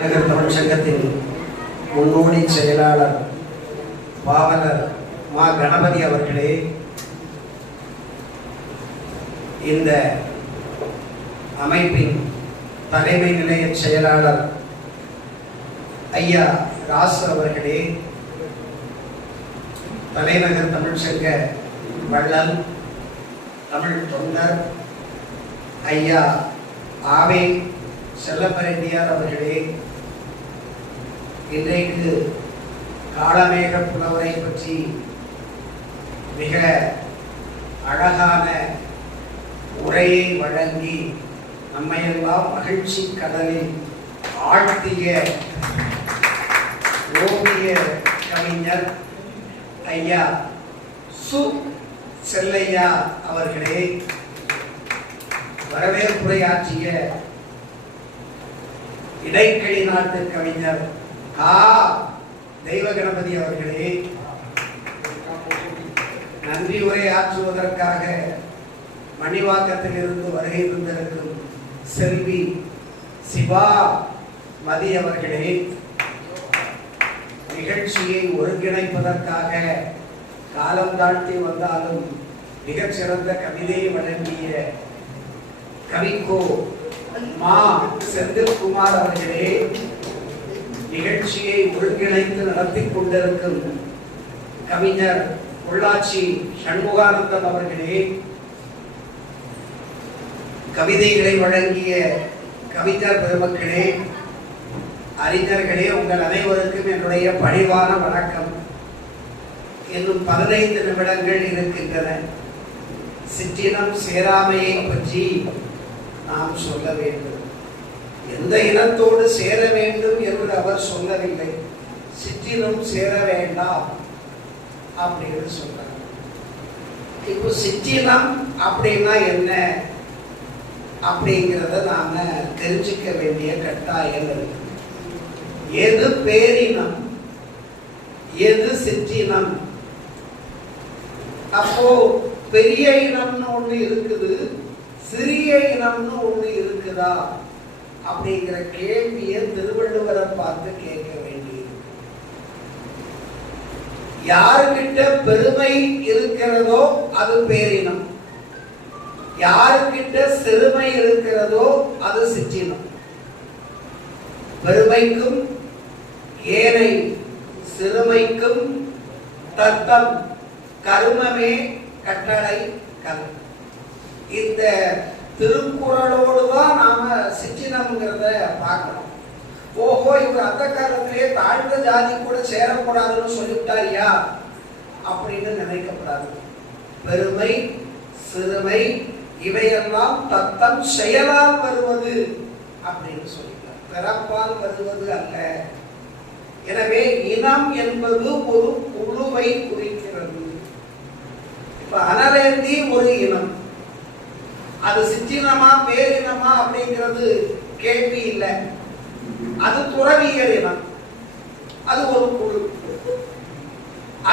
தமிழ் சங்கத்தின் முன்னோடி செயலாளர் பாவலர் மா கணபதி அவர்களே, இந்த அமைப்பின் தலைமை நிலைய செயலாளர் ஐயா ராசு அவர்களே, தலைநகர் தமிழ் சங்க வள்ளல் தமிழ் தொண்டர் ஐயா ஆவே செல்லப்பரெட்டியார் அவர்களே, இன்றைக்கு காளமேக புலவரை பற்றி மிக அழகான உரையை வழங்கி நம்மையெல்லாம் மகிழ்ச்சி கடலில் ஆழ்த்திய ஓவிய கவிஞர் ஐயா சு செல்லையா அவர்களே, வரவேற்புரையாற்றிய இடைக்கழி நாட்டு கவிஞர் கா தெய்வ கணபதி அவர்களே, நன்றி உரையாற்றுவதற்காக மணிவாக்கத்தில் இருந்து வருகை தந்திருக்கும் செல்வி சிவா மதி அவர்களே, நிகழ்ச்சியை ஒருங்கிணைப்பதற்காக காலம் தாழ்த்தி வந்தாலும் மிகச்சிறந்த கவிதையை வழங்கிய கவிக்கோ மா செந்தில்குமார் அவர்களே, நிகழ்ச்சியை ஒருங்கிணைத்து நடத்தி கொண்டிருக்கும் கவிஞர் பொள்ளாச்சி சண்முகானந்தம் அவர்களே, கவிதைகளை வழங்கிய கவிஞர் பெருமக்களே, அறிஞர்களே, உங்கள் அனைவருக்கும் என்னுடைய பணிவான வணக்கம். இன்னும் 15 நிமிடங்கள் இருக்கின்றன. சிற்றினம் சேராமையை பற்றி நாம் சொல்ல வேண்டும். எந்த இனத்தோடு சேர வேண்டும் என்று அவர் சொல்லவில்லை. சிற்றினம் சேர வேண்டாம் அப்படின்னு சொல்றாங்க. இப்போ சிற்றினம் அப்படின்னா என்ன அப்படிங்கிறத நாம தெரிஞ்சுக்க வேண்டிய கட்டாயம் இருக்கு. எது பேரினம், எது சிற்றினம்? அப்போ பெரிய இனம்னு ஒண்ணு இருக்குது, சிறிய இனம்னு ஒண்ணு இருக்குதா அப்படிங்கிற கேள்வியை திருவள்ளுவரை பார்த்து கேட்க வேண்டியது. யாருக்கிட்ட பெருமை இருக்கிறதோ அது பேரினம், யாருக்கிட்ட சிறுமை இருக்கிறதோ அது சிற்றினம். பெருமைக்கும் ஏனை சிறுமைக்கும் தத்தம் கருமமே கட்டளை கல். இந்த திருக்குறளோடு தான் நாம சிற்றினம்ங்கிறத பார்க்கணும். ஓஹோ, இவர் அந்த காலத்திலே தாழ்ந்த ஜாதி கூட சேரக்கூடாதுன்னு சொல்லிவிட்டாரியா அப்படின்னு நினைக்கப்படாது. பெருமை சிறுமை இவையெல்லாம் தத்தம் செயலால் வருவது அப்படின்னு சொல்லிட்டார், பிறப்பால் வருவது அல்ல. எனவே இனம் என்பது ஒரு குழுவை குறிக்கிறது. இப்ப அனலேந்தி ஒரு இனம், அது சிற்றினமா பேரினமா அப்படிங்கிறது கேள்வி இல்லை. அது துறவியர் இனம், அது ஒரு குழு.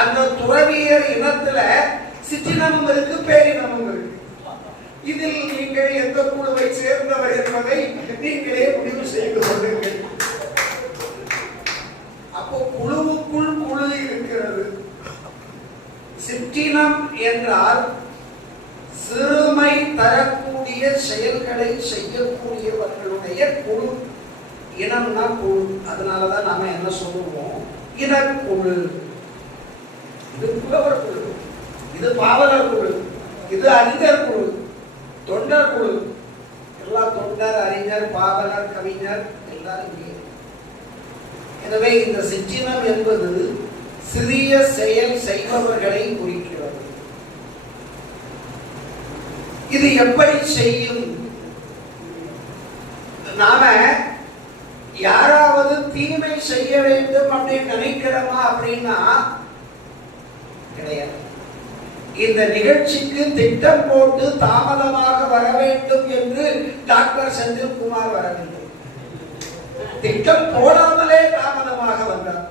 அந்த துறவியர் இனத்துல சிற்றினமும் இருக்கு, பேரினமும் இருக்கு. இதில் நீங்கள் எந்த குழுவை சேர்ந்தவர் என்பதை நீங்களே முடிவு செய்து கொள்ளுங்கள். அப்போ குழுவுக்குள் குழு இருக்கிறது. சிற்றினம் என்றால் சிறுமை தரக்கூடிய செயல்களை செய்யக்கூடியவர்களுடைய குழு. இனம்னா குழு. அதனாலதான் நாம என்ன சொல்லுவோம், இனக்குழு. இது புலவர் குழு, இது பாவலர் குழு, இது அறிஞர் குழு, தொண்டர் குழு. எல்லாம் தொண்டர், அறிஞர், பாவலர், கவிஞர் எல்லாரும் இங்கே. எனவே இந்த சிற்றினம் என்பது சிறிய செயல் செய்பவர்களை குறிக்கிறது. இது எப்படி செய்யும்? நாம யாராவது தீமை செய்ய வேண்டும் அப்படின்னு நினைக்கிறோமா அப்படின்னா கிடையாது. இந்த நிகழ்ச்சிக்கு திட்டம் போட்டு தாமதமாக வர வேண்டும் என்று டாக்டர் செந்தில்குமார் வரவில்லை. திட்டம் போடாமலே தாமதமாக வந்தார்.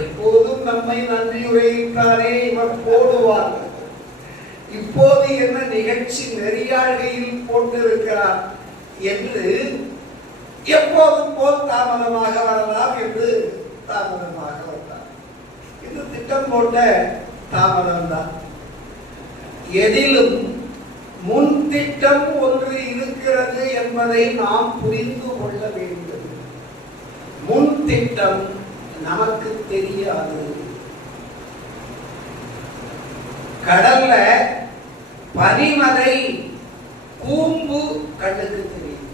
எப்போதும் நம்மை நன்றியுரைத்தாரே இவர் போடுவார். இப்போது என்ன நிகழ்ச்சி நெறியாழ்கையில் போட்டிருக்கிறார் என்று எப்போதும் போல் தாமதமாக வரலாம் என்று தாமதமாக வந்தார். இது திட்டம் போட்ட தாமதம் தான். எதிலும் முன் திட்டம் ஒன்று இருக்கிறது என்பதை நாம் புரிந்து கொள்ள வேண்டும். முன் திட்டம் நமக்கு தெரியாது. கடல்ல பனிமலை கூம்பு கண்ணுக்கு தெரியும்.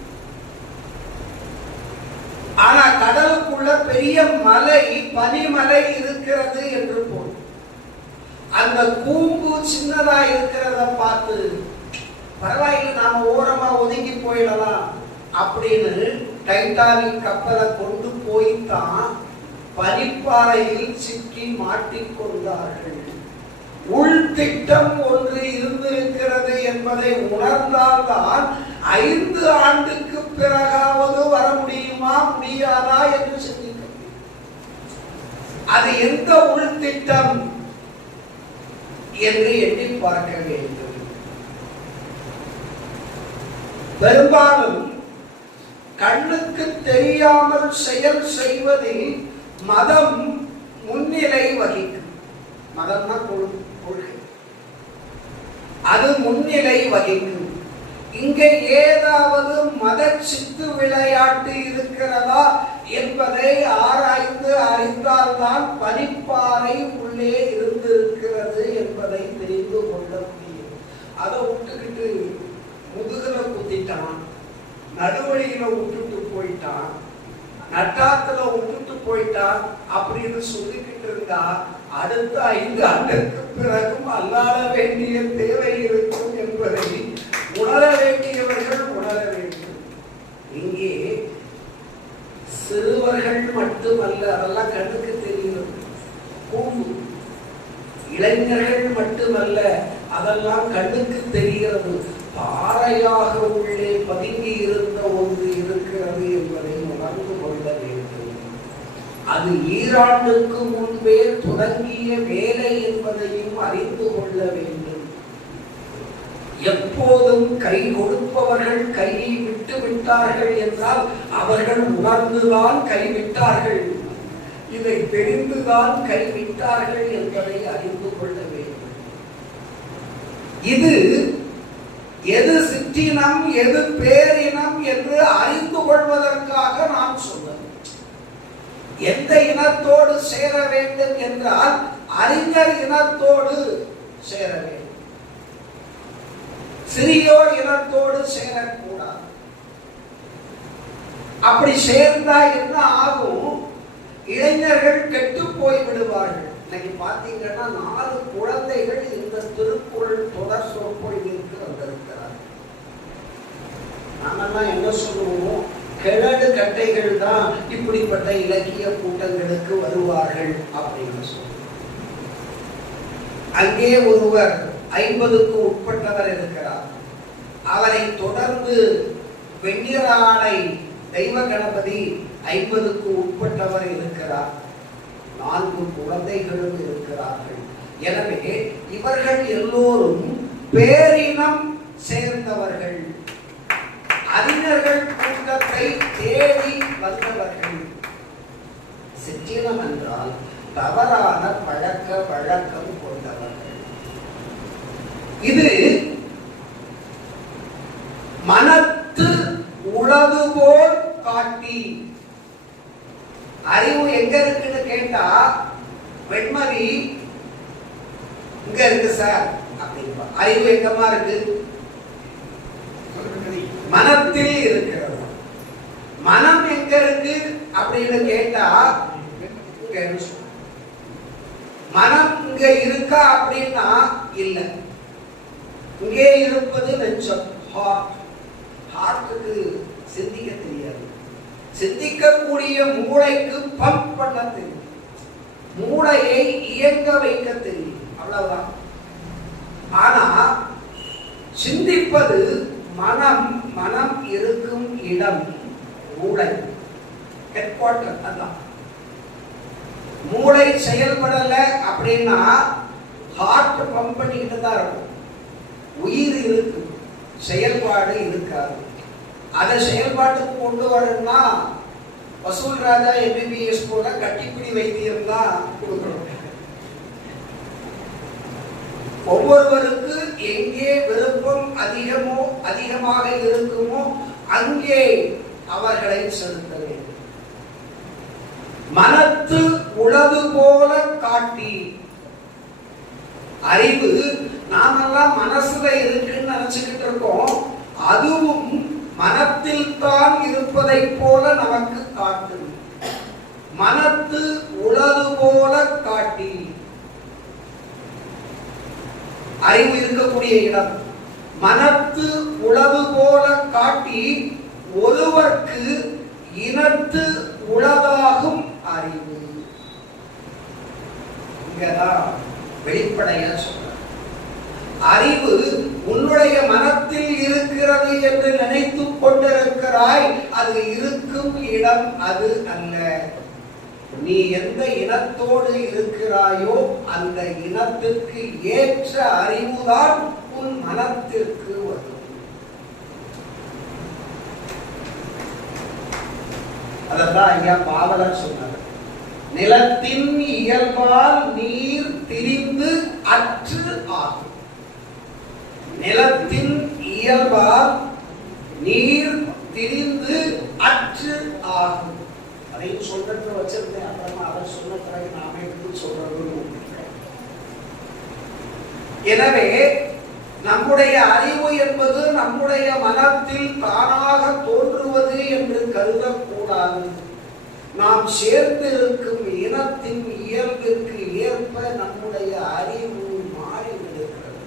ஆனா கடலுக்குள்ள பெரிய மலை பனிமலை இருக்கிறது என்று போல் அந்த கூம்பு சின்னதா இருக்கிறத பார்த்து பரவாயில்லை நாம ஓரமா ஒதுங்கி போயிடலாம் அப்படின்னு டைட்டானிக் கப்பலை கொண்டு போய்தான் பனிப்பாறையில் சிக்கி மாட்டிக்கொண்டார்கள். உள் திட்டம் ஒன்று இருந்திருக்கிறது என்பதை உணர்ந்தால்தான் 5 ஆண்டுக்கு பிறகாவது வர முடியுமா முடியாதா என்று சிந்திக்க முடியும். அது எந்த உள் திட்டம் என்று எண்ணி பார்க்க வேண்டும். பெரும்பாலும் கண்ணுக்கு தெரியாமல் செயல் செய்வதில் மதம் முன்னிலை வகிக்கும். மதம்னா கொள்கை, அது முன்னிலை வகிக்கும். இங்கே ஏதாவது மத சித்து விளையாட்டு இருக்கிறதா என்பதை ஆராய்ந்து அறிந்தால்தான் பனிப்பாறை உள்ளே இருந்திருக்கிறது என்பதை தெரிந்து கொள்ள முடியும். அதை விட்டுக்கிட்டு முதுகுல குத்திட்டான், நடுவழியில விட்டுட்டு போயிட்டான், நட்டாத்துல விட்டுட்டு போயிட்டான் அப்படின்னு சொல்லிக்கிட்டு இருந்தா அடுத்த 5 ஆண்டுக்கு பிறகும் அல்லாத வேண்டிய தேவை இருக்கும் என்பதை உணர வேண்டியவர்கள் உணர வேண்டும். இங்கே சிறுவர்கள் மட்டுமல்ல, அதெல்லாம் கண்ணுக்கு தெரியும். இளைஞர்கள் மட்டுமல்ல, அதெல்லாம் கண்ணுக்கு தெரிகிறது. பாறையாக உள்ளே பதுங்கி இருந்த ஒன்று இருக்கிறது என்பதை உணர்ந்து கொள்ள வேண்டும். அது ஈராண்டுக்கு முன்பே தொடங்கிய வேலை என்பதையும் அறிந்து கொள்ள வேண்டும். எப்போதும் கை கொடுப்பவர்கள் கையை விட்டு விட்டார்கள் என்றால் அவர்கள் உணர்ந்துதான் கைவிட்டார்கள், இதை தெரிந்துதான் கைவிட்டார்கள் என்பதை அறிந்து கொள்ள வேண்டும். இது எது சிற்றினம் எது பேரினம் என்று அறிந்து கொள்வதற்காக நான் சொன்னேன். எந்த இனத்தோடு சேர வேண்டும் என்றால் அறிஞர் இனத்தோடு சேர வேண்டும், சிறியோர் இனத்தோடு சேரக்கூடாது. அப்படி சேர்ந்தா என்ன ஆகும்? இளைஞர்கள் கெட்டு போய் விடுவார்கள். இன்னைக்கு பாத்தீங்கன்னா 4 குழந்தைகள் இந்த திருக்குறள் தொடர் சொற்பொழிவிற்கு வந்திருக்கிறார். நாமெல்லாம் என்ன சொல்லுவோம்? கிழடு கட்டைகள் தான் இப்படிப்பட்ட இலக்கிய கூட்டங்களுக்கு வருவார்கள் அப்படின்னு சொல்லுவோம். அங்கே ஒருவர் 50க்கு உட்பட்டவர் இருக்கிறார். அவரை தொடர்ந்து வெண்ணிறாடை தெய்வ கணபதி 50க்கு உட்பட்டவர் இருக்கிறார். 4 குழந்தைகளும் இருக்கிறார்கள். எனவே இவர்கள் எல்லோரும் பேரினம் சேர்ந்தவர்கள், அறிஞர்கள் கூட்டத்தை தேடி வந்தவர்கள். சிற்றினம் என்றால் தவறான பழக்க வழக்கம் கொண்டவர்கள். இது மனத்து உளது போல் காட்டி. அறிவு எங்க இருக்குன்னு கேட்டா வெண்மதி இங்க இருக்கு சார் அப்படின்பா. அறிவு எங்கமா இருக்கு? மனத்தில் இருக்கிறது. மனம் எங்க இருக்கு அப்படின்னு கேட்டா மனம் இங்க இருக்கா அப்படின்னா இல்ல. இங்கே இருப்பது நெஞ்சம், ஹார்ட். ஹார்ட்டுக்கு சிந்திக்க தெரியாது. சிந்திக்கக்கூடிய மூளைக்கு பம்ப் பண்ண தெரியும், மூளையை இயங்க வைக்க தெரியும், அவ்வளவுதான். ஆனா சிந்திப்பது மனம். மனம் இருக்கும் இடம் மூளை, ஹெட் குவார்டர். அதான் மூளை செயல்படல அப்படின்னா ஹார்ட் பம்ப் பண்ணிக்கிட்டு தான் இருக்கும். உயிர் இருக்கு, செயல்பாடு இருக்காது. அதை செயல்பாட்டுக்கு கொண்டு வரணும்னா வசூல் ராஜா MBBS போல கட்டிப்பிடி வைத்தியம் தான் கொடுக்கணும். ஒவ்வொருவருக்கு எங்கே விருப்பம் அதிகமாக இருக்குமோ அங்கே அவர்களை செலுத்த வேண்டும். மனத்து உளது போல காட்டி, அறிவு நாமெல்லாம் மனசுல இருக்குன்னு நினைச்சுக்கிட்டு இருக்கோம், அதுவும் மனத்தில் தான் இருப்பதை போல நமக்கு காட்டும். மனத்து உளது போல காட்டி, அறிவு இருக்கக்கூடிய இடம் மனத்து உளது போல காட்டி, ஒருவர்க்கு இனத்து உளதாகும் அறிவு. இங்கதான் வெளிப்படையா சொல்ற அறிவு உன்னுடைய மனத்தில் இருக்கிறது என்று நினைத்துக் கொண்டிருக்கிறாய். அது இருக்கும் இடம் அது அல்ல. நீ எந்த இனத்தோடு இருக்கிறாயோ அந்த இனத்திற்கு ஏற்ற அறிவுதான் உன் மனத்திற்கு வரும். அதான் ஐயா பாவலர் சொன்னார், நிலத்தின் இயல்பால் நீர் திரிந்து அற்று ஆகும். நிலத்தின் இயல்பால் நீர் திரிந்து அற்று ஆகும். அதையும் சொல்றது வச்சிருந்தேன், அப்புறமா அவர் சொன்ன பிறகு நாம எடுத்து சொல்றது. எனவே நம்முடைய அறிவு என்பது நம்முடைய மனத்தில் தானாக தோன்றுவது என்று கருதக்கூடாது. நாம் சேர்ந்திருக்கும் இனத்தின் இயல்பிற்கு ஏற்ப நம்முடைய அறிவு மாறிவிடுகிறது.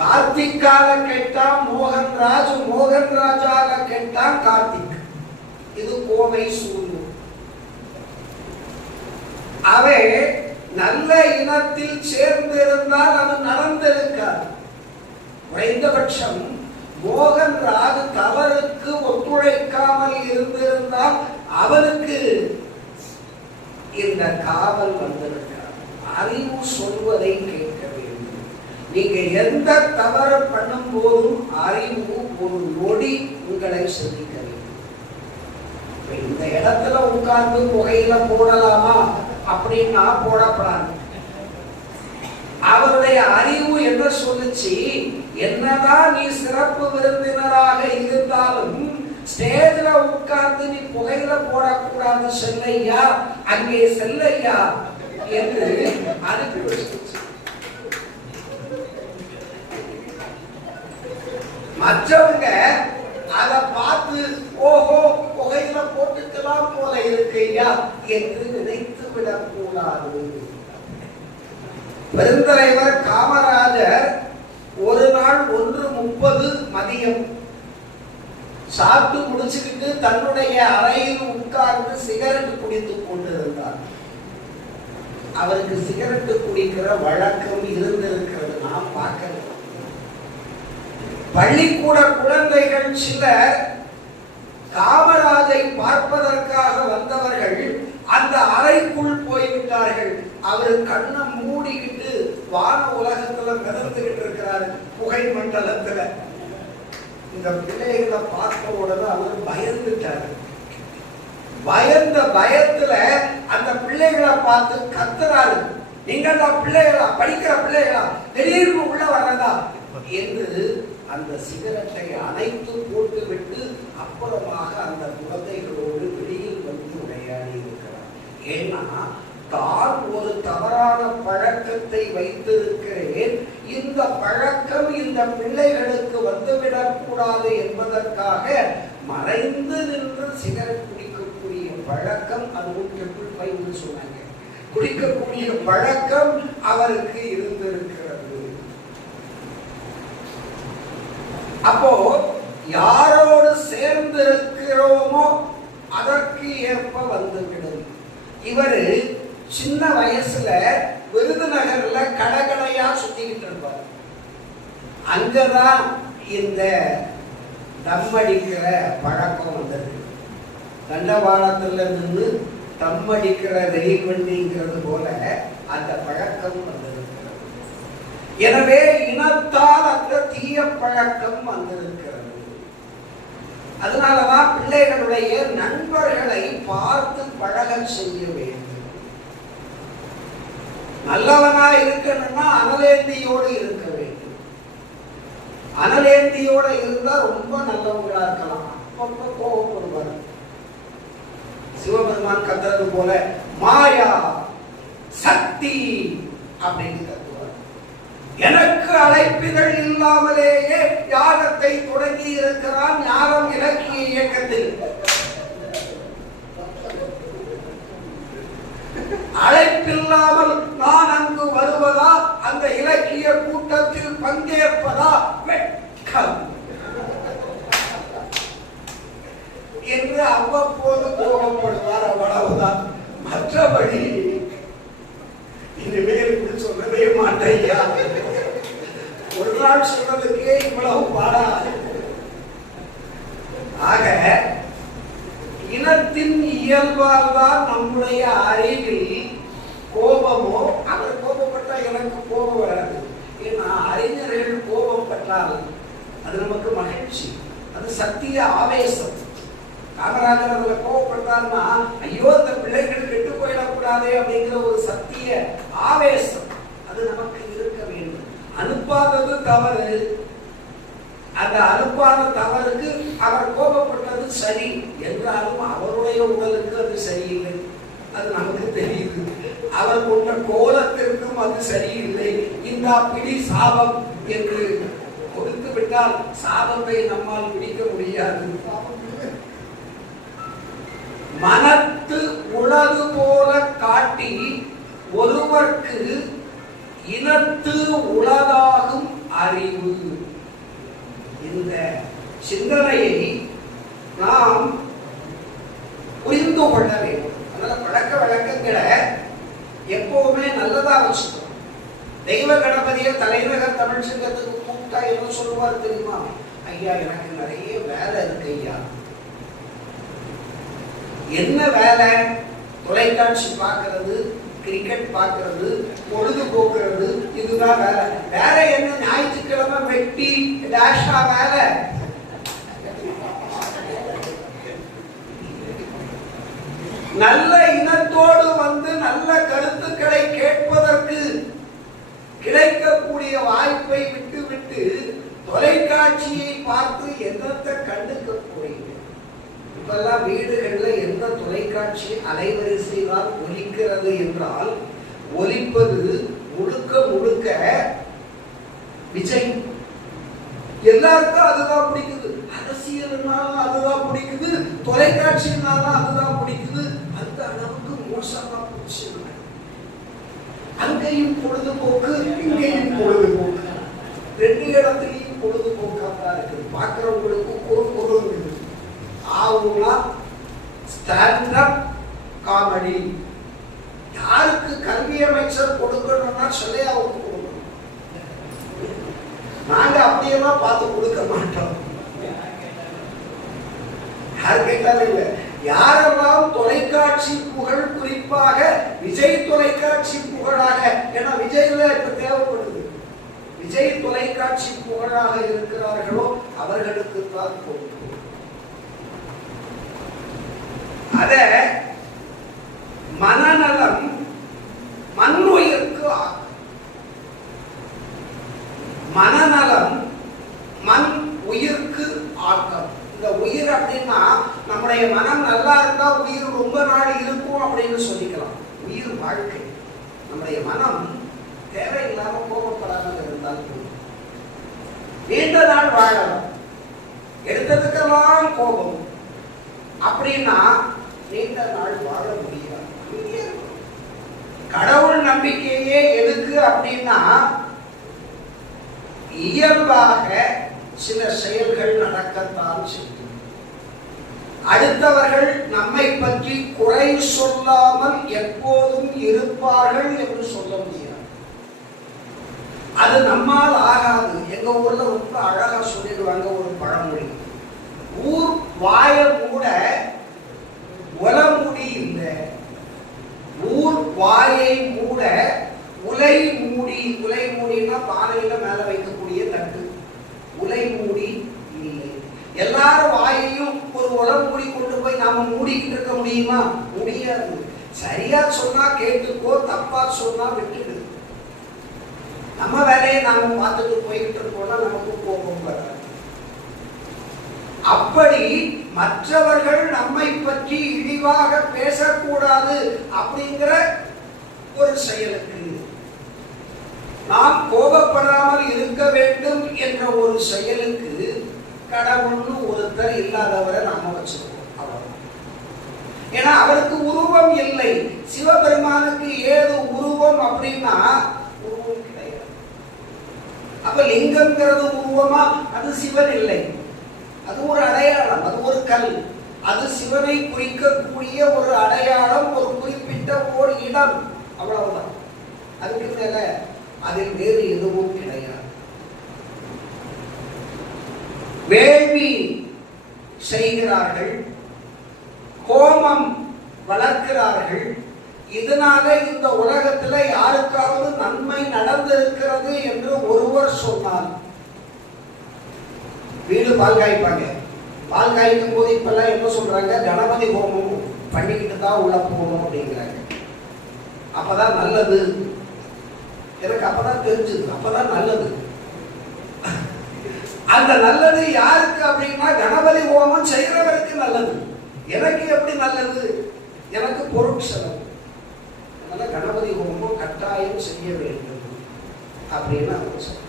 கார்த்திக்கால கேட்டா மோகன்ராஜ், மோகன்ராஜால கேட்டா கார்த்திக். இது கோவை சூழ்நிலை. அவை நல்ல இனத்தில் சேர்ந்திருந்தால் அது நடந்திருக்காது. குறைந்தபட்சம் மோகன்ராஜ் தவறுக்கு ஒத்துழைக்காமல் இருந்திருந்தால் அவருக்கு இந்த காவல் வந்திருக்கார். அறிவு சொல்வதை கேட்க வேண்டும். நீங்க எந்த தவறு பண்ணும் போதும் அறிவு ஒரு நொடி உங்களை சிந்திக்க வேண்டும். இந்த இடத்துல உட்கார்ந்து புகையில போடலாமா அப்படின்னா போடப்படாது. அவருடைய அறிவு என்ன சொல்லுச்சு, என்னதான் நீ சிறப்பு விருந்தினராக இருந்தாலும் ஸ்டேஜ்ல உட்கார்ந்து நீ புகையில போடக்கூடாது செல்லையா, அங்கே செல்லையா என்று அனுப்பி வச்சு. மற்றவங்க அதை பார்த்து ஓஹோ புகையில போட்டுக்கலாம் போல இருக்கையா என்று நினைத்து விடக்கூடாது. பெருந்தலைவர் காமராஜர் ஒரு நாள் 1:30 மதியம் சாப்பிட்டு முடிச்சுக்கிட்டு தன்னுடைய அறையில் உட்கார்ந்து சிகரெட் குடித்துக் கொண்டிருந்தார். அவருக்கு சிகரெட் குடிக்கிற வழக்கம் இருந்திருக்கிறது, நாம் பார்க்கிறோம். பள்ளிக்கூட குழந்தைகள் சிலர் காமராஜை பார்ப்பதற்காக வந்தவர்கள் அந்த அறைக்குள் போய்விட்டார்கள். அவர் கண்ணை மூடிக்கிட்டு வான உலகத்துல மிதந்துகிட்டு இருக்கிறார், புகை மண்டலத்துல. இந்த பிள்ளைகளை பார்த்த உடனே அவர் பயந்துட்டார். பயந்த பயத்துல அந்த பிள்ளைகளை பார்த்து கத்துறாரு, நீங்கள் தான் பிள்ளைகளா, படிக்கிற பிள்ளைகளா, திடீர்னு உள்ள வர்றதா என்று அந்த சிகரெட்டை அணைத்து போட்டு விட்டு அப்புறமாக அந்த குழந்தைகளோடு வெளியில் வந்து உரையாடி இருக்கிறார். ஏன்னா தான் ஒரு தவறான பழக்கத்தை வைத்திருக்கிறேன், இந்த பழக்கம் இந்த பிள்ளைகளுக்கு வந்துவிடக் கூடாது என்பதற்காக மறைந்து நின்று சிகரெட் குடிக்கக்கூடிய பழக்கம், அது 1.5 சொன்னாங்க, குடிக்கக்கூடிய பழக்கம் அவருக்கு இருந்திருக்கிறது. அப்போ யாரோடு சேர்ந்து இருக்கிறோமோ அதற்கு ஏற்ப வந்துவிடும். இவரு சின்ன வயசுல விருதுநகர்ல கடகடையா சுத்திக்கிட்டு இருப்பார். அங்கதான் இந்த தம் அடிக்கிற பழக்கம் வந்தது. தண்டவாளத்துல நின்று தம் அடிக்கிற ரயில் வண்டிங்கிறது போல அந்த பழக்கம் வந்திருக்கிறது. எனவே இனத்தால் அந்த தீய பழக்கம் வந்திருக்கிறது. அதனாலதான் பிள்ளைகளுடைய நண்பர்களை பார்த்து பழக செய்ய வேண்டும். நல்லவனா இருக்கணும்னா அனலேந்தியோடு இருக்க வேண்டும். அனலேந்தியோட இருந்தா ரொம்ப நல்லவங்களா இருக்கலாம். அப்பப்ப கோபப்படுவார். சிவபெருமான் கத்துறது போல மாயா சக்தி அப்படின்னு கத்துவார். எனக்கு அழைப்பிதழ் இல்லாமலேயே யாகத்தை தொடங்கி இருக்கிறான் ஞானம் இலக்கிய இயக்கத்தில். அழைப்பில்லாமல் நான் அங்கு வருவதா, அந்த இலக்கிய கூட்டத்தில் பங்கேற்பதா வெட்கம் என்று அவ்வப்போது கோபப்படுவார். அவ்வளவுதான். மற்றபடி இனிமேல் இப்படி சொல்லவே மாட்டேயா. ஒரு நாள் சொல்றதுக்கே இவ்வளவு பாடா. ஆக இனத்தின் இயல்பால் தான் நம்முடைய அறிவில் கோபமோ, அவர் கோபப்பட்டா எனக்கு கோபம் வராது. ஏன்னா அறிஞர்கள் கோபம் பட்டால் அது நமக்கு மகிழ்ச்சி, அது சத்திய ஆவேசம். காமராஜர் அதுல கோபப்பட்டார்னா ஐயோ இந்த பிள்ளைகள் கெட்டு போயிடக்கூடாதே அப்படிங்கிற ஒரு சத்திய ஆவேசம் அது நமக்கு இருக்க வேண்டும். அனுப்பாதது தவறு. அந்த அனுப்பாத தவறுக்கு அவர் கோபப்பட்டது சரி என்றாலும் அவருடைய உடலுக்கு அது சரியில்லை, அது நமக்கு தெரியுது. அவர் கொண்ட கோலத்திற்கும் அது சரியில்லை. இந்த பிடி சாபம் என்று கொடுத்து விட்டால் சாபத்தை நம்மால் பிடிக்க முடியாது. மனத்து உளது போல காட்டி ஒருவர்க்கு இனத்து உளதாகும் அறிவு. இந்த சிந்தனையை நாம் புரிந்து கொள்ள வேண்டும். அதனால பழக்க வழக்கங்களை எப்பவுமே நல்லதா வச்சுக்கணும். தெய்வ கணபதியை தலைநகர் தமிழ் சங்கத்துக்கு கூப்பிட்டா என்ன சொல்லுவார் தெரியுமா? ஐயா எனக்கு நிறைய வேலை இருக்கு ஐயா. என்ன வேலை? தொலைக்காட்சி பார்க்கறது, கிரிக்கெட் பார்க்கறது, பொழுது போக்குறது, இதுதான் வேலை. வேற என்ன? ஞாயிற்றுக்கிழமை வெட்டி டேஷா வேலை. நல்ல இனத்தோடு வந்து நல்ல கருத்துக்களை கேட்பதற்கு கிடைக்கக்கூடிய வாய்ப்பை விட்டு விட்டு தொலைக்காட்சியை பார்த்து என்னத்தை கண்டுக்க போறீங்க? இப்பெல்லாம் வீடுகள்ல எந்த தொலைக்காட்சி அலைவரிசை தான் ஒலிக்கிறது என்றால் ஒலிப்பது முழுக்க முழுக்க விஜய். எல்லாருக்கும் அதுதான் பிடிக்குது. அரசியல்னாலும் அதுதான் பிடிக்குது, தொலைக்காட்சினாலும் அதுதான் பிடிக்குது. அந்த அளவுக்கு மோசமா போச்சு. அங்கேயும் பொழுதுபோக்கு, இங்கேயும் பொழுதுபோக்கு, ரெண்டு இடத்துலையும் பொழுதுபோக்கா தான் இருக்குது. பார்க்கிறவங்களுக்கு ஒரு ஆவுனா ஸ்டாண்டப் காமெடி. யாருக்கு கல்வி அமைச்சர் கொடுக்கணும்னா சொல்லையாவுக்கு கொடுக்கணும். நாங்க அப்படியெல்லாம் பார்த்து கொடுக்க மாட்டோம். யார் கேட்டாலும் இல்லை. யாரெல்லாம் தொலைக்காட்சி புகழ், குறிப்பாக விஜய் தொலைக்காட்சி புகழாக, ஏன்னா விஜய்ல இப்ப தேவைப்படுது, விஜய் தொலைக்காட்சி புகழாக இருக்கிறார்களோ அவர்களுக்கு தான் கொடுக்கும். அத மனநலம் மண் உயிர்க்கு ஆக்கும். மனநலம் மண் உயிர்க்கு ஆக்கம். இந்த உயிர் அப்படின்னா நம்முடைய மனம் நல்லா இருந்தா உயிர் ரொம்ப நாள் இருக்கும் அப்படின்னு சொல்லிக்கலாம். உயிர் வாழ்க்கை. நம்முடைய மனம் தேவையில்லாம கோபப்படாமல் இருந்தால் நீண்ட நாள் வாழலாம். எடுத்ததுக்கெல்லாம் கோபம் அப்படின்னா நீண்ட நாள் வாழ முடியாது. கடவுள் நம்பிக்கையே எதுக்கு அப்படின்னா இயல்பாக சில செயல்கள் நடக்கத்தான் செய்யும். அடுத்தவர்கள் நம்மை பற்றி குறை சொல்லாமல் எப்போதும் இருப்பார்கள் என்று சொல்ல முடியாது. அது நம்மால் ஆகாது. எங்க ஊர்ல ரொம்ப அழகா சொல்லிடுவாங்க ஒரு பழமொழி. ஊர் வாய மூட உலமுடி இல்லை, ஊர் வாயை மூட உலை மூடி. உலை மூடினா பானையில மேல வைக்கக்கூடிய தட்டு. உலை மூடி இல்லை. எல்லாரும் வாயையும் நம்பிக்கிட்டு இருக்க முடியுமா? முடியாது. சரியா சொன்னா கேட்டுக்கோ, தப்பா சொன்னா விட்டுடு. நம்ம வேலையை நாம பார்த்துட்டு போய்கிட்டு இருக்கோம்னா நமக்கு கோபம் வராது. அப்படி மற்றவர்கள் நம்மை பற்றி இழிவாக பேசக்கூடாது அப்படிங்கிற ஒரு செயலுக்கு, நாம் கோபப்படாமல் இருக்க வேண்டும் என்ற ஒரு செயலுக்கு கடவுள்னு ஒருத்தர் இல்லாதவரை நாம வச்சுக்கோம். ஏன்னா அவருக்கு உருவம் இல்லை. சிவபெருமானுக்கு ஏது உருவம் அப்படின்னா உருவம் கிடையாது. அப்ப லிங்கம்ங்கிறது உருவமா? அது சிவன் இல்லை, அது ஒரு அடையாளம், அது ஒரு கல். அது சிவனை குறிக்கக்கூடிய ஒரு அடையாளம், ஒரு குறிப்பிட்ட ஓர் இடம், அவ்வளவுதான். அதுக்கு மேல அதில் வேறு எதுவும் கிடையாது. வேள்வி செய்கிறார்கள், கோமம் வளர்க்கிறார்கள். இதனால இந்த உலகத்துல யாருக்காவது நன்மை நடந்திருக்கிறது என்று ஒருவர் சொன்னால், வீடு பால் காய்ப்பாங்க, பால் காய்க்கும் போது இப்பெல்லாம் என்ன சொல்றாங்க, கணபதி ஹோமம் பண்ணிக்கிட்டு தான் உள்ள போகணும் அப்படிங்கிறாங்க. அப்பதான் நல்லது. எனக்கு அப்பதான் தெரிஞ்சது, அப்பதான் நல்லது. அந்த நல்லது யாருக்கு அப்படின்னா கணபதி ஹோமம் செய்கிறவருக்கு நல்லது. எனக்கு எப்படி நல்லது? எனக்கு பொருட்செலவு. அதனால கணபதி ஹோமம் கட்டாயம் செய்ய வேண்டும் அப்படின்னு அவர் சொல்றார்.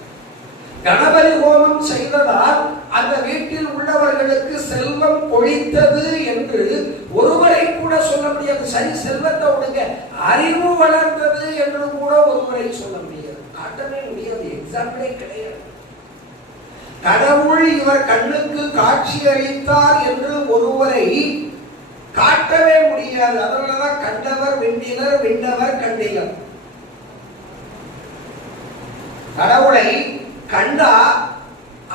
கணபதி ஹோமம் செய்ததால் அந்த வீட்டில் உள்ளவர்களுக்கு செல்வம் கொழித்தது என்று ஒருவரை கூட சொல்ல முடியாது. சரி, செல்வத்தை விடுங்க, அறிவு வளர்ந்தது என்று கூட ஒருவரை சொல்ல முடியாது, காட்டவே முடியாது. எக்ஸாம்பிளே கிடையாது. கடவுள் இவர் கண்ணுக்கு காட்சி அளித்தார் என்று ஒருவரை காட்டவே முடியாது. அதனாலதான் கண்டவர் வெண்டிலர், விண்டவர் கண்டிலர். கடவுளை கண்டா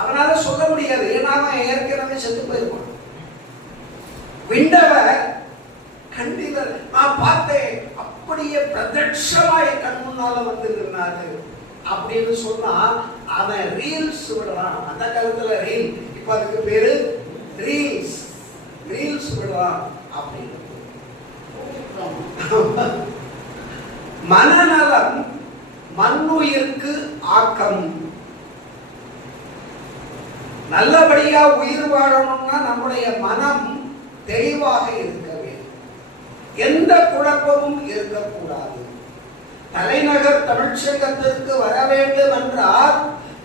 அவனால சொல்ல முடியாது, ஏன்னா அவன் ஏற்கனவே செத்து போயிருப்பான். விண்டவர் கண்டிலர், நான் பார்த்தேன், அப்படியே பிரத்யட்சமாய் கண் முன்னால வந்து நின்னாரு அப்படின்னு சொன்னா அவன் ரீல்ஸ் விடுறான். அந்த காலத்துல ரீல், இப்ப அதுக்கு பேரு ரீல்ஸ், ரீல்ஸ் விடுறான் அப்படின்னு. மனநலம் மண்ணுயிர்க்கு ஆக்கம். நல்லபடியா உயிர் வாழணும்னா நம்முடைய மனம் தெளிவாக இருக்க வேண்டும், எந்த குழப்பமும் இருக்கக்கூடாது. தலைநகர் தமிழ்ச்சங்கத்திற்கு வர வேண்டும் என்றால்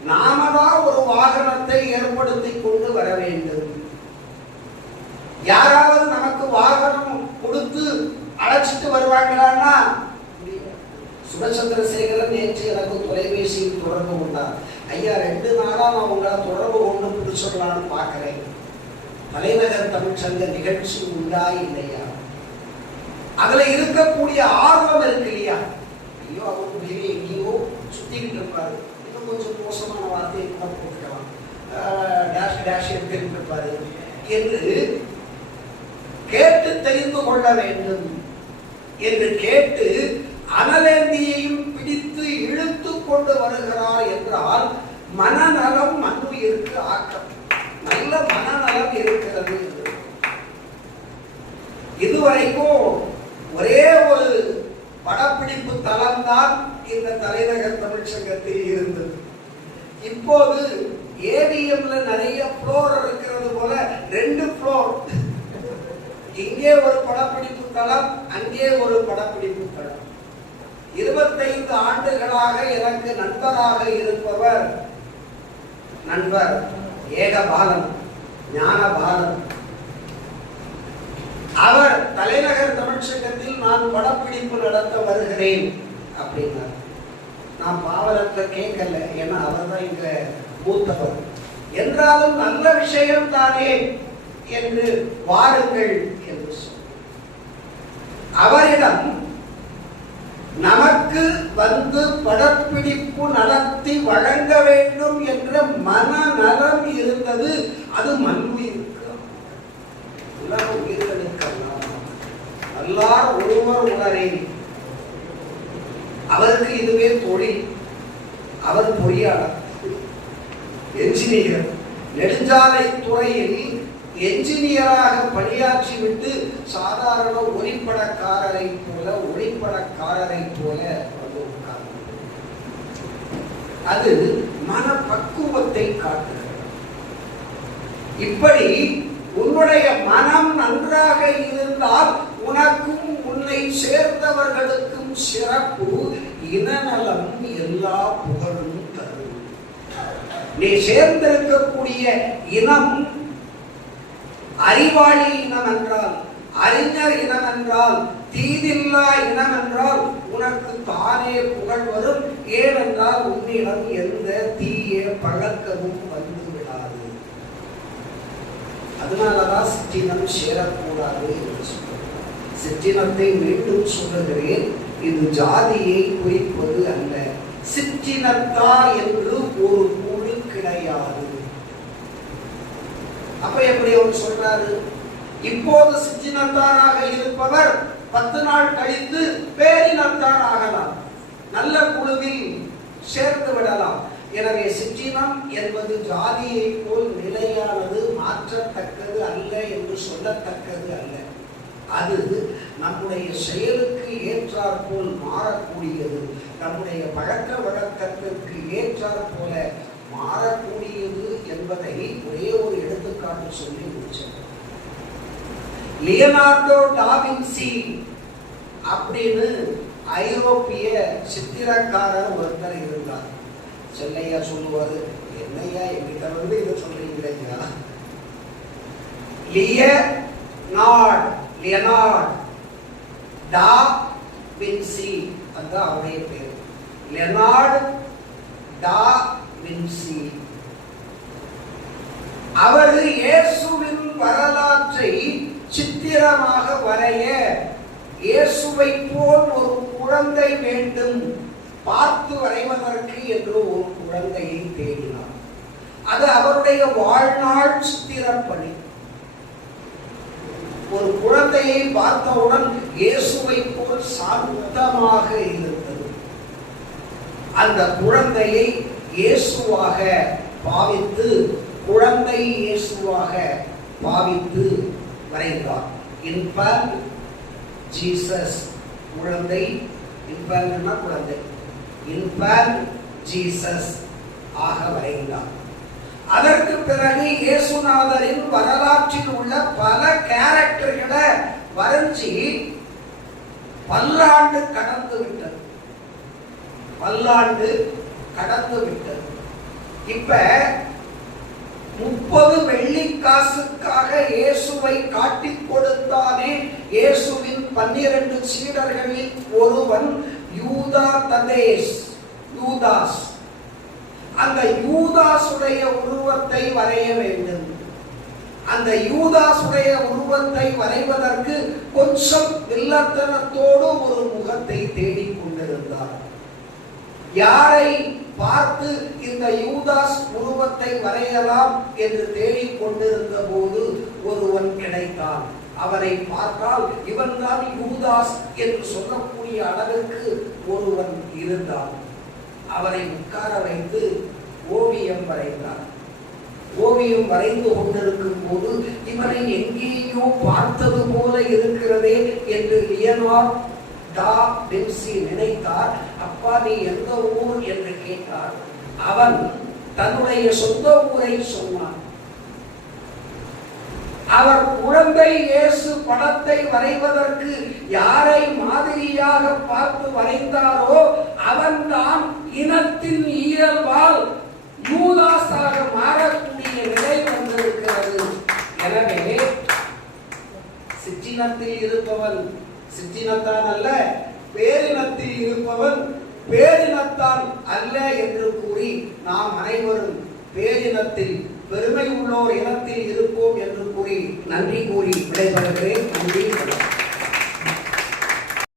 நாம தான் ஒரு வாகனத்தை ஏற்படுத்தி கொண்டு வர வேண்டும். யாராவது நமக்கு வாகனம் கொடுத்து அழைச்சிட்டு வருவாங்களான்னா சுபச்சந்திரசேகரன் நேற்று எனக்கு தொலைபேசியில் தொடர்பு கொண்டார். ஐயா, 2 நாளா நான் உங்களை தொடர்பு கொண்டு பிடிச்சிடலான்னு பார்க்கிறேன், தலைநகர் தமிழ்ச்சங்க நிகழ்ச்சி உண்டா இல்லையா? அதுல இருக்கக்கூடிய ஆர்வம் இருக்கு இல்லையா? ஐயோ, அவருக்கு எங்கேயோ சுத்திக்கிட்டு இருப்பாரு, இன்னும் கொஞ்சம் மோசமான வார்த்தையை கூட போட்டுக்கலாம், டேஷ் டேஷ் எடுத்துக்கிட்டு இருப்பாரு என்று கேட்டு தெரிந்து கொள்ள வேண்டும் என்று கேட்டு அனலேந்தியையும் பிடித்து இழுத்து கொண்டு வருகிறார் என்றால் மனநலம் மண்ணுயிருக்கு ஆக்கம், நல்ல மனநலம் இருக்கிறது. இதுவரைக்கும் ஒரே ஒரு படப்பிடிப்பு தளம்தான் இந்த தலைநகர் தமிழ்ச்சங்கத்தில் இருந்தது. இப்போது ஏவிஎம்ல நிறைய ஃப்ளோர் இருக்கிறது போல 2 ஃப்ளோர், இங்கே ஒரு படப்பிடிப்பு தளம், அங்கே ஒரு படப்பிடிப்பு தளம். 25 ஆண்டுகளாக எனக்கு நண்பராக இருப்பவர் நண்பர் ஏகபாலன், ஞானபாலன். அவர் தலைநகர் தமிழ்ச்சங்கத்தில் நான் படப்பிடிப்பு நடத்த வருகிறேன் அப்படின்னார். நான் பாவலத்தை கேட்கல, ஏன்னா அவர் தான் இங்க மூத்தவர். என்றாலும் நல்ல விஷயம் தானே என்று வாருங்கள் என்று சொன்னார். அவரிடம் நமக்கு வந்து படப்பிடிப்பு நடத்தி வழங்க வேண்டும் என்ற மனநலம் இருந்தது. அது மண்ணுயிருக்கு, உயிர்களுக்கெல்லாம் எல்லார் ஒருவர் உணரே. அவருக்கு இதுவே தொழில். அவர் பொறியாளர், என்ஜினியர், நெடுஞ்சாலை துறையில் என்ஜினியராக பணியாற்றி விட்டு சாதாரண ஒளிப்படக்காரரை போல வந்து உட்கார்ந்து, அது மனப்பக்குவத்தை காட்டுகிறது. இப்படி உன்னுடைய மனம் நன்றாக இருந்தால் உனக்கும் உன்னை சேர்ந்தவர்களுக்கும் சிறப்பு, இனநலம், எல்லா புகழும் தரும். நீ சேர்ந்திருக்கக்கூடிய இனம் அறிவாளி இனம் என்றால், அறிஞர் இனம் என்றால், தீதில்லா இனம் என்றால் உனக்கு தானே புகழ் வரும். ஏனென்றால் உன்னிடம் எந்த தீய பழக்கமும் வந்து விடாது. அதனாலதான் சிற்றினம் சேரக்கூடாது என்று சொல்கிறேன். சிற்றினத்தை மீண்டும் சொல்லுகிறேன், இது ஜாதியை குறிப்பது அல்ல. சிற்றினத்தார் என்று ஒரு குழு கிடையாது. அப்ப எப்படி அவர் சொல்றாரு? இப்போது சிற்றினத்தாராக இருப்பவர் 10 நாள் கழித்து பேரினத்தார் ஆகலாம், நல்ல குழுவில் சேர்த்து விடலாம். எனவே சிற்றினம் என்பது ஜாதியை போல் நிலையானது, மாற்றத்தக்கது அல்ல என்று சொல்லத்தக்கது அல்ல. அது நம்முடைய செயலுக்கு ஏற்றாற் போல் மாறக்கூடியது, நம்முடைய பழக்க வழக்கத்திற்கு ஏற்றாற் போல மாறக்கூடியது என்பதை ஒரே ஒரு எடுத்துக்காட்டு சொல்லி முடிச்சேன். லியோனார்டோ டாவின்சி அப்படின்னு ஐரோப்பிய சித்திரக்காரர் ஒருத்தர் இருந்தார். செல்லையா சொல்லுவாரு, என்னையா எங்கிட்ட வந்து இதை சொல்றீங்களா? லியோனார்ட் டா வின்சி, அதுதான் அவருடைய பேர். லியோனார்ட் டா வின்சி. அவர் இயேசுவின் வரலாற்றை சித்திரமாக வரைய, இயேசுவை போல் ஒரு குழந்தை வேண்டும் பார்த்து வரைவதற்கு என்று ஒரு குழந்தையை தேடினார். அது அவருடைய வாழ்நாள் சித்திரப்பணி. ஒரு குழந்தையை பார்த்தவுடன் இயேசுவை போல் சாந்தமாக இருந்தது. அந்த குழந்தையை இயேசுவாக பாவித்து, குழந்தை இயேசுவாக பாவித்து வரைந்தார். இன்ஃபன்ட் ஜீசஸ், குழந்தை, இன்ஃபன்ட்னா குழந்தை, இன்ஃபன்ட் ஜீசஸ் ஆக வரைந்தார். அதற்கு பிறகு இயேசுநாதரின் வரலாற்றில் உள்ள பல கேரக்டர்களை வரைஞ்சி பல்லாண்டு கடந்து விட்டது. இப்ப 30 வெள்ளிக்காசுக்காக இயேசுவை காட்டிக் கொடுத்தானே இயேசுவின் 12 சீடர்களில் ஒருவன் யூதாஸ். அந்த யூதாசுடைய உருவத்தை வரைய வேண்டும். அந்த யூதாசுடைய உருவத்தை வரைவதற்கு கொஞ்சம் வில்லத்தனத்தோடு ஒரு முகத்தை தேடிக் கொண்டிருந்தார். யாரை பார்த்து இந்த யூதாஸ் உருவத்தை வரையலாம் என்று தேடிக் கொண்டிருந்த போது ஒருவன் கிடைத்தான். அவரை பார்த்தால் இவன்தான் யூதாஸ் என்று சொல்லக்கூடிய அளவிற்கு ஒருவன் இருந்தான். அவரை உட்கார வைத்து ஓவியம் வரைந்தார். ஓவியம் வரைந்து கொண்டிருக்கும் போது இவனை எங்கேயோ பார்த்தது போல இருக்கிறதே என்று லியோனார்டோ டா வின்சி நினைத்தார். அப்பா நீ எந்த ஊர் என்று கேட்டார். அவன் தன்னுடைய சொந்த ஊரை சொன்னான். அவர் குழந்தை இயேசு படத்தை வரைவதற்கு யாரை மாதிரியாக பார்த்து வரைந்தாரோ அவன்தான் இனத்தின் இயல்பால் யூதாஸாக மாறக்கூடிய நிலை வந்திருக்கிறது. எனவே சிற்றினத்தில் இருப்பவன் சிற்றினத்தான் அல்ல, பேரினத்தில் இருப்பவன் பேரினத்தான் அல்ல என்று கூறி நாம் அனைவரும் பேரினத்தில் பெருமை உள்ளோர் இனத்தில் இருப்போம் என்று கூறி நன்றி கூறி விடைபெறுகிறேன். நன்றி.